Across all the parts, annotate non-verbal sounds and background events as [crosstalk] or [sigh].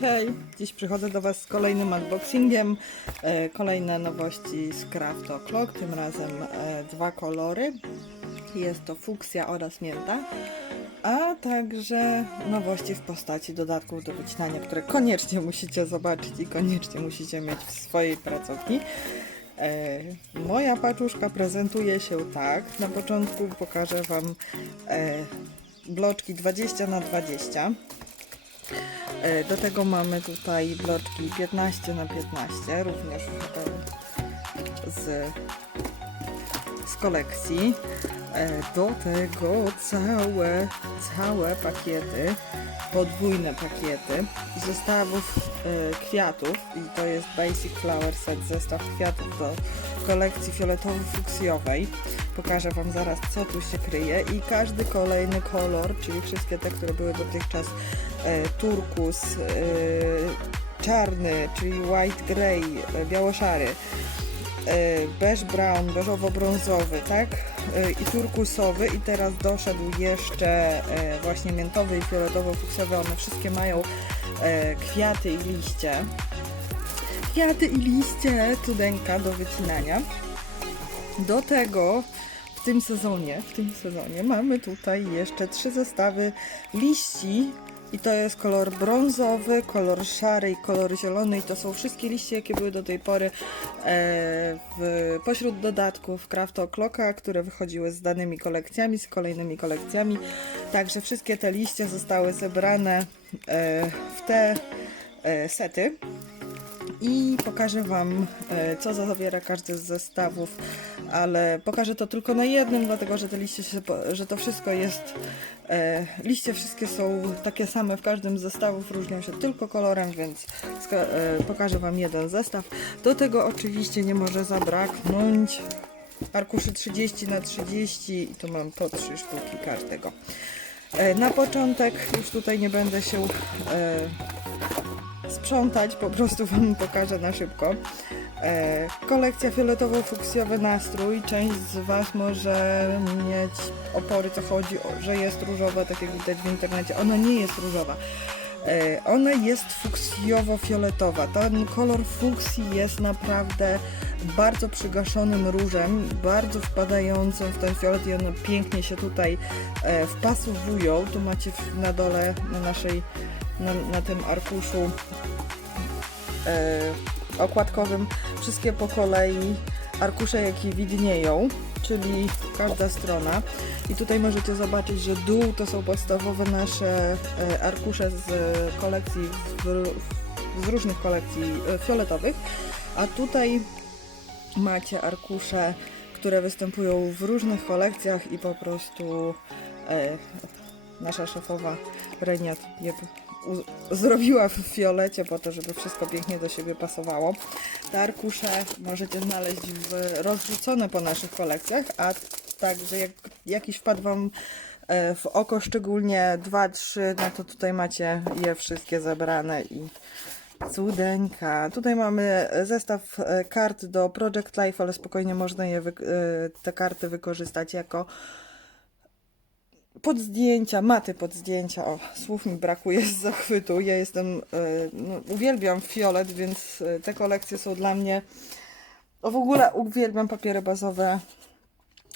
hej! Dziś przychodzę do Was z kolejnym unboxingiem. E, kolejne nowości z Craft O'Clock, tym razem e, dwa kolory. Jest to fuksja oraz mięta. A także nowości w postaci dodatków do wycinania, które koniecznie musicie zobaczyć i koniecznie musicie mieć w swojej pracowni. E, moja paczuszka prezentuje się tak. Na początku pokażę Wam bloczki 20 na 20 E, Do tego mamy tutaj bloczki 15 na 15 również e, z, z kolekcji. E, Do tego całe, całe pakiety, podwójne pakiety zestawów e, kwiatów i to jest Basic Flower Set, zestaw kwiatów do kolekcji fioletowo-fuksjowej. Pokażę Wam zaraz, co tu się kryje i każdy kolejny kolor, czyli wszystkie te, które były dotychczas e, turkus, e, czarny, czyli white grey, e, biało-szary, e, beige brown, beżowo-brązowy, tak? E, I turkusowy i teraz doszedł jeszcze e, właśnie miętowy i fioletowo-fuksjowy. One wszystkie mają e, kwiaty i liście. Kwiaty i liście, cudeńka do wycinania. Do tego w tym sezonie, w tym sezonie mamy tutaj jeszcze trzy zestawy liści i to jest kolor brązowy, kolor szary i kolor zielony i to są wszystkie liście, jakie były do tej pory e, w, pośród dodatków Craft O'Clocka, które wychodziły z danymi kolekcjami, z kolejnymi kolekcjami. Także wszystkie te liście zostały zebrane e, w te e, sety i pokażę Wam, e, co zawiera każdy z zestawów, ale pokażę to tylko na jednym, dlatego że te liście się, że to wszystko jest, e, liście wszystkie są takie same w każdym z zestawów, różnią się tylko kolorem, więc e, pokażę Wam jeden zestaw. Do tego oczywiście nie może zabraknąć arkuszy 30 na 30 i tu mam po 3 sztuki każdego. Na początek już tutaj nie będę się sprzątać, po prostu Wam pokażę na szybko. E, kolekcja fioletowo-fuksjowy nastrój. Część z Was może mieć opory, co chodzi, o, że jest różowa, tak jak widać w internecie. Ona nie jest różowa. E, ona jest fuksjowo-fioletowa. Ten kolor fuksji jest naprawdę bardzo przygaszonym różem, bardzo wpadającym w ten fiolet i one pięknie się tutaj e, wpasowują. Tu macie na dole, na naszej, na, na tym arkuszu e, okładkowym wszystkie po kolei arkusze, jakie widnieją, czyli każda strona. I tutaj możecie zobaczyć, że dół to są podstawowe nasze e, arkusze z kolekcji, w, z różnych kolekcji e, fioletowych, a tutaj macie arkusze, które występują w różnych kolekcjach i po prostu nasza szefowa Renia je zrobiła w fiolecie po to, żeby wszystko pięknie do siebie pasowało. Te arkusze możecie znaleźć w, rozrzucone po naszych kolekcjach, a także jak jakiś wpadł Wam e, w oko, szczególnie 2-3, no to tutaj macie je wszystkie zebrane i Cudeńka. Tutaj mamy zestaw e, kart do Project Life, ale spokojnie można je e, te karty wykorzystać jako pod zdjęcia, maty pod zdjęcia. O, słów mi brakuje z zachwytu. Ja jestem, e, no, uwielbiam fiolet, więc e, te kolekcje są dla mnie. O, w ogóle uwielbiam papiery bazowe.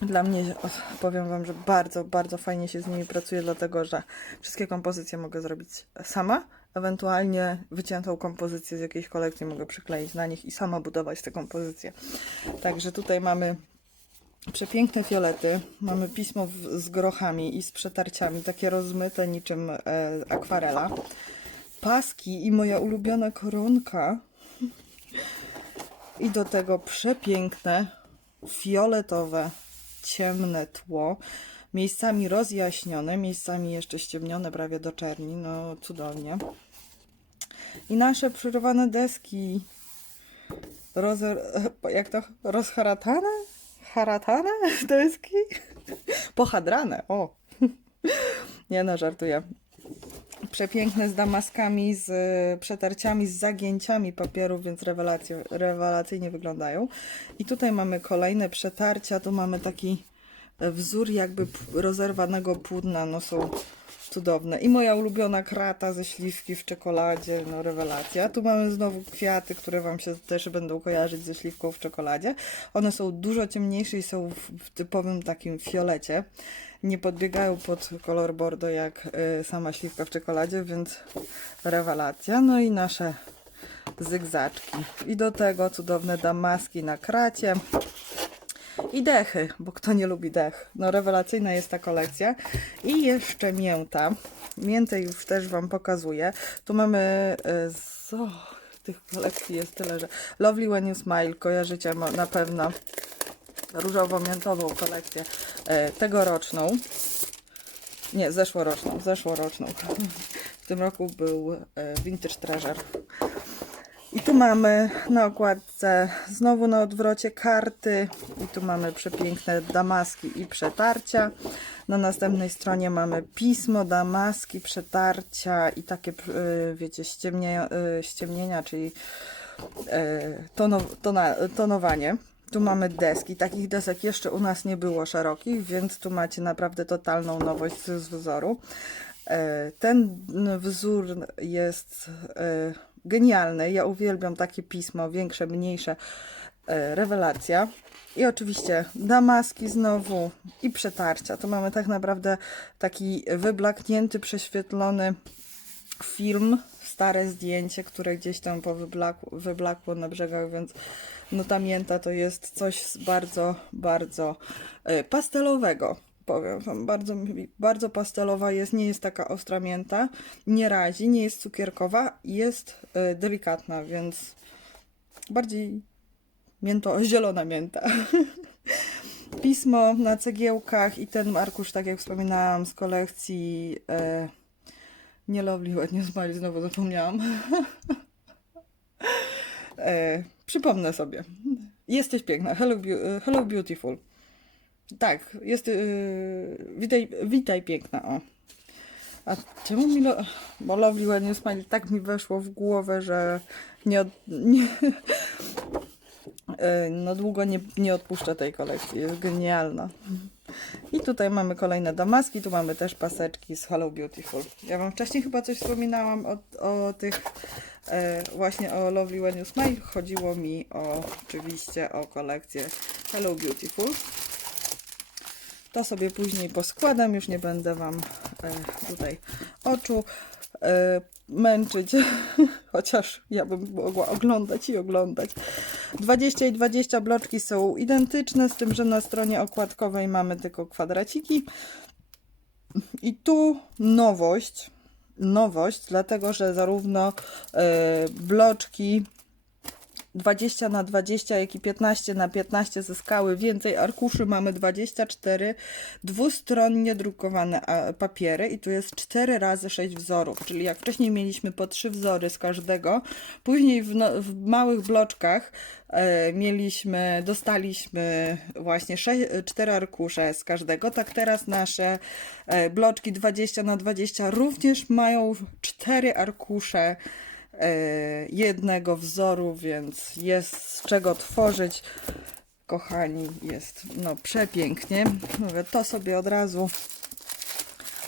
Dla mnie, o, powiem Wam, że bardzo, bardzo fajnie się z nimi pracuje, dlatego że wszystkie kompozycje mogę zrobić sama. Ewentualnie wyciętą kompozycję z jakiejś kolekcji mogę przykleić na nich i sama budować te kompozycje. Także tutaj mamy przepiękne fiolety. Mamy pismo w, z grochami i z przetarciami, takie rozmyte niczym e, akwarela. Paski i moja ulubiona koronka. I do tego przepiękne, fioletowe, ciemne tło. Miejscami rozjaśnione, miejscami jeszcze ściemnione prawie do czerni. No cudownie. I nasze przyrwane deski. Roz, jak to? Rozharatane? Haratane [laughs] deski? Pohadrane, o. [laughs] Nie no, żartuję. Przepiękne z damaskami, z e, przetarciami, z zagięciami papierów, więc rewelacyjnie wyglądają. I tutaj mamy kolejne przetarcia. Tu mamy taki e, wzór jakby rozerwanego płótna. No są cudowne. I moja ulubiona krata ze śliwki w czekoladzie, no rewelacja. Tu mamy znowu kwiaty, które Wam się też będą kojarzyć ze śliwką w czekoladzie. One są dużo ciemniejsze i są w, typowym takim fiolecie. Nie podbiegają pod kolor bordo jak y, sama śliwka w czekoladzie, więc rewelacja. No i nasze zygzaczki. I do tego cudowne damaski na kracie. I dechy, bo kto nie lubi dech? No rewelacyjna jest ta kolekcja. I jeszcze mięta. Miętę już też Wam pokazuję. Tu mamy e, z, o, tych kolekcji jest tyle, że Lovely When You Smile, kojarzycie na pewno różowo-miętową kolekcję e, tegoroczną. Nie, zeszłoroczną, zeszłoroczną. [laughs] W tym roku był e, Vintage Treasure. I tu mamy na okładce znowu na odwrocie karty. I tu mamy przepiękne damaski i przetarcia. Na następnej stronie mamy pismo, damaski, przetarcia i takie, y, wiecie, ściemnienia, y, ściemnienia czyli y, tona, tonowanie. Tu mamy deski. Takich desek jeszcze u nas nie było szerokich, więc tu macie naprawdę totalną nowość z wzoru. Ten wzór jest genialny. Ja uwielbiam takie pismo, większe, mniejsze. E, Rewelacja. I oczywiście damaski znowu i przetarcia. Tu mamy tak naprawdę taki wyblaknięty, prześwietlony film, stare zdjęcie, które gdzieś tam powyblakło, wyblakło na brzegach, więc no ta mięta to jest coś bardzo, bardzo e, pastelowego. Powiem wam, bardzo, bardzo pastelowa jest, nie jest taka ostra mięta, nie razi, nie jest cukierkowa, jest e, delikatna, więc bardziej mięto, zielona mięta. [laughs] Pismo na cegiełkach i ten arkusz, tak jak wspominałam, z kolekcji e, nie Lovely ładnie zmali, znowu zapomniałam. e, [laughs] przypomnę sobie. Jesteś piękna. Hello, hello beautiful. Tak, jest. Yy, witaj, witaj piękna. O. A czemu mi. Bo Lovely ładnie smile tak mi weszło w głowę, że nie. Od, nie e, [laughs] no długo nie, nie odpuszczę tej kolekcji. Jest genialna. I tutaj mamy kolejne damaski, tu mamy też paseczki z Hello Beautiful. Ja Wam wcześniej chyba coś wspominałam o, o tych, e, właśnie o Lovely When Smile. Chodziło mi o, oczywiście o kolekcję Hello Beautiful. To sobie później poskładam, już nie będę Wam e, tutaj oczu e, męczyć, [laughs] chociaż ja bym mogła oglądać i oglądać. 20 i 20 bloczki są identyczne, z tym, że na stronie okładkowej mamy tylko kwadraciki. I tu nowość, nowość, dlatego że zarówno e, bloczki 20 na 20, jak i 15 na 15 zyskały więcej arkuszy. Mamy 24 dwustronnie drukowane papiery i tu jest 4 razy 6 wzorów, czyli jak wcześniej mieliśmy po 3 wzory z każdego, później w, no, w małych bloczkach e, mieliśmy, dostaliśmy właśnie 6, 4 arkusze z każdego, tak teraz nasze e, bloczki 20 na 20 również mają 4 arkusze jednego wzoru, więc jest z czego tworzyć. Kochani, jest no przepięknie. To sobie od razu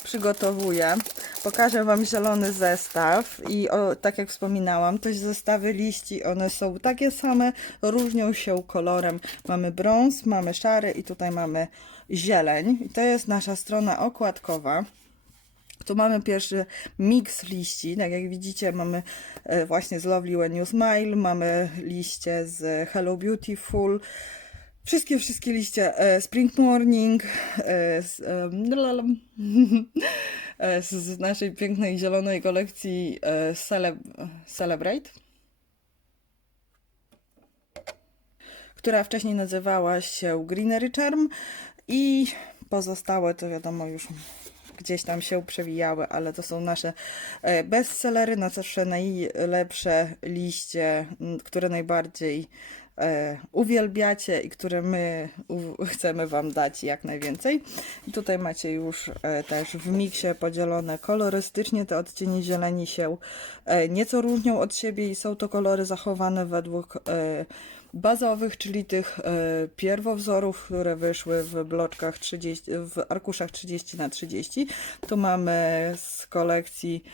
przygotowuję. Pokażę Wam zielony zestaw i o, tak jak wspominałam, to zestawy liści, one są takie same, różnią się kolorem. Mamy brąz, mamy szary i tutaj mamy zieleń. I to jest nasza strona okładkowa. Tu mamy pierwszy miks liści. Tak jak widzicie, mamy e, właśnie z Lovely When You Smile, mamy liście z Hello Beautiful. Wszystkie, wszystkie liście e, Spring Morning e, z, [laughs] z, naszej pięknej zielonej kolekcji e, Cele, Celebrate, która wcześniej nazywała się Greenery Charm i pozostałe to wiadomo już gdzieś tam się przewijały, ale to są nasze e, bestsellery, na zawsze najlepsze liście, które najbardziej e, uwielbiacie i które my [laughs] chcemy Wam dać jak najwięcej. I tutaj macie już e, też w miksie podzielone kolorystycznie. Te odcienie zieleni się nieco różnią od siebie i są to kolory zachowane według bazowych, czyli tych e, pierwowzorów, które wyszły w bloczkach 30, w arkuszach 30 na 30. Tu mamy z kolekcji,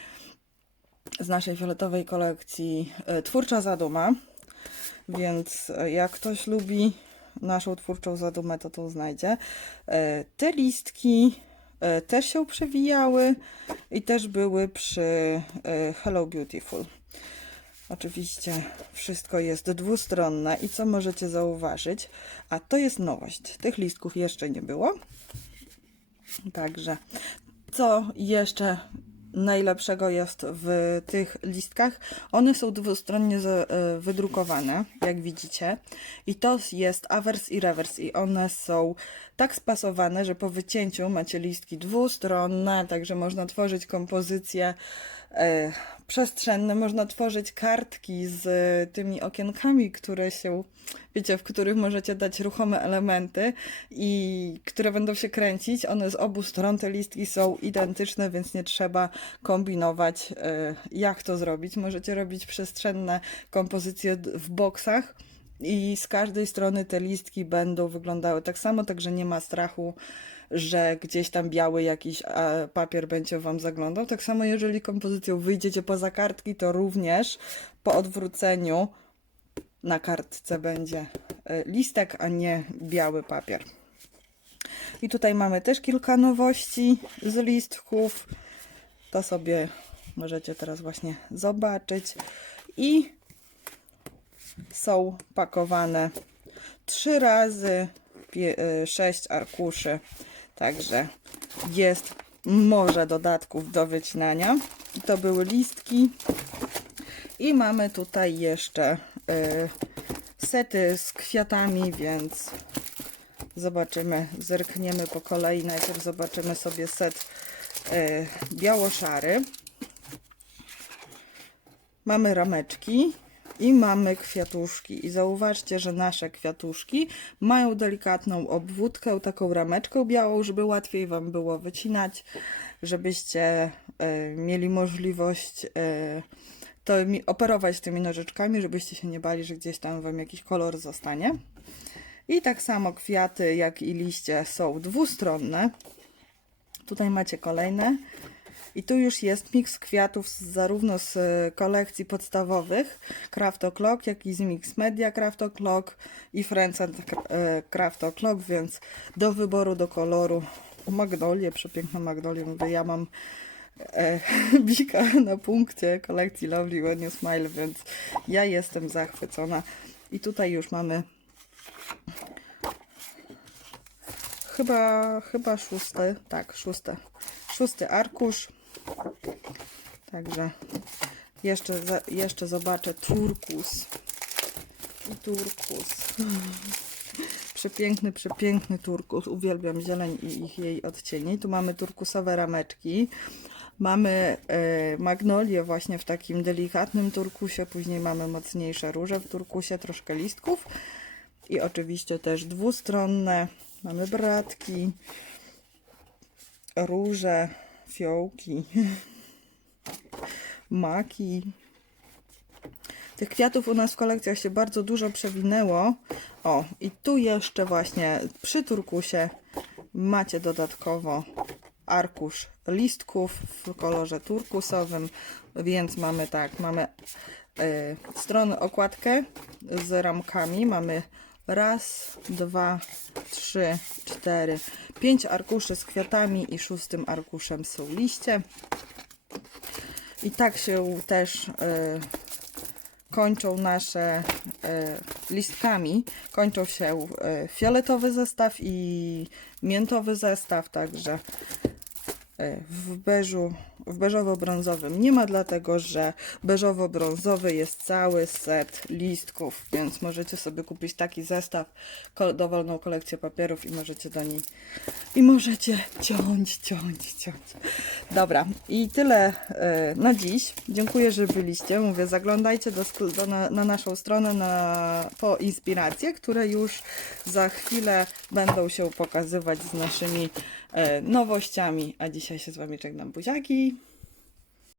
z naszej fioletowej kolekcji e, Twórcza Zaduma, więc e, jak ktoś lubi naszą twórczą zadumę, to tu znajdzie. Te listki też się przewijały i też były przy Hello Beautiful. Oczywiście wszystko jest dwustronne i co możecie zauważyć, a to jest nowość. Tych listków jeszcze nie było. Także co jeszcze najlepszego jest w tych listkach? One są dwustronnie e, wydrukowane, jak widzicie. I to jest awers i rewers. I one są tak spasowane, że po wycięciu macie listki dwustronne, także można tworzyć kompozycje e, przestrzenne, można tworzyć kartki z e, tymi okienkami, które się, wiecie, w których możecie dać ruchome elementy i które będą się kręcić. One z obu stron, te listki są identyczne, więc nie trzeba kombinować, e, jak to zrobić. Możecie robić przestrzenne kompozycje w boksach i z każdej strony te listki będą wyglądały tak samo, także nie ma strachu, że gdzieś tam biały jakiś papier będzie Wam zaglądał. Tak samo jeżeli kompozycją wyjdziecie poza kartki, to również po odwróceniu na kartce będzie e, listek, a nie biały papier. I tutaj mamy też kilka nowości z listków. To sobie możecie teraz właśnie zobaczyć. I są pakowane trzy razy e, sześć arkuszy. Także jest morze dodatków do wycinania. To były listki. I mamy tutaj jeszcze e, sety z kwiatami, więc zobaczymy, zerkniemy po kolei. Najpierw zobaczymy sobie set e, biało-szary. Mamy rameczki i mamy kwiatuszki. I zauważcie, że nasze kwiatuszki mają delikatną obwódkę, taką rameczką białą, żeby łatwiej Wam było wycinać, żebyście e, mieli możliwość e, to operować tymi nożyczkami, żebyście się nie bali, że gdzieś tam Wam jakiś kolor zostanie. I tak samo kwiaty, jak i liście są dwustronne. Tutaj macie kolejne. I tu już jest miks kwiatów z, zarówno z e, kolekcji podstawowych Craft O'Clock, jak i z Mix Media Craft O'Clock i Friends and e, Craft O'Clock, więc do wyboru, do koloru magnolię, przepiękną magnolię. Mówię, ja mam e, [laughs] bika na punkcie kolekcji Lovely When Smile, więc ja jestem zachwycona. I tutaj już mamy chyba, chyba szósty, tak, szósty, szósty arkusz. Także jeszcze, jeszcze zobaczę turkus. Turkus. [laughs] Przepiękny, przepiękny turkus. Uwielbiam zieleń i ich jej odcieni. Tu mamy turkusowe rameczki. Mamy e, magnolię właśnie w takim delikatnym turkusie. Później mamy mocniejsze róże w turkusie, troszkę listków. I oczywiście też dwustronne. Mamy bratki, róże, fiołki, [laughs] maki. Tych kwiatów u nas w kolekcjach się bardzo dużo przewinęło. O, i tu jeszcze właśnie przy turkusie macie dodatkowo arkusz listków w kolorze turkusowym, więc mamy tak, mamy y, stronę okładkę z ramkami, mamy raz, dwa, trzy, cztery, pięć arkuszy z kwiatami i szóstym arkuszem są liście. I tak się też y, kończą nasze e, listkami, kończą się e, fioletowy zestaw i miętowy zestaw, także e, w beżu, w beżowo-brązowym nie ma, dlatego że beżowo-brązowy jest cały set listków, więc możecie sobie kupić taki zestaw, dowolną kolekcję papierów i możecie do niej i możecie ciąć, ciąć, ciąć. Dobra, i tyle e, na dziś. Dziękuję, że byliście. Mówię, zaglądajcie do, do, na, na naszą stronę na, po inspiracje, które już za chwilę będą się pokazywać z naszymi nowościami. A dzisiaj się z Wami żegnam. Buziaki!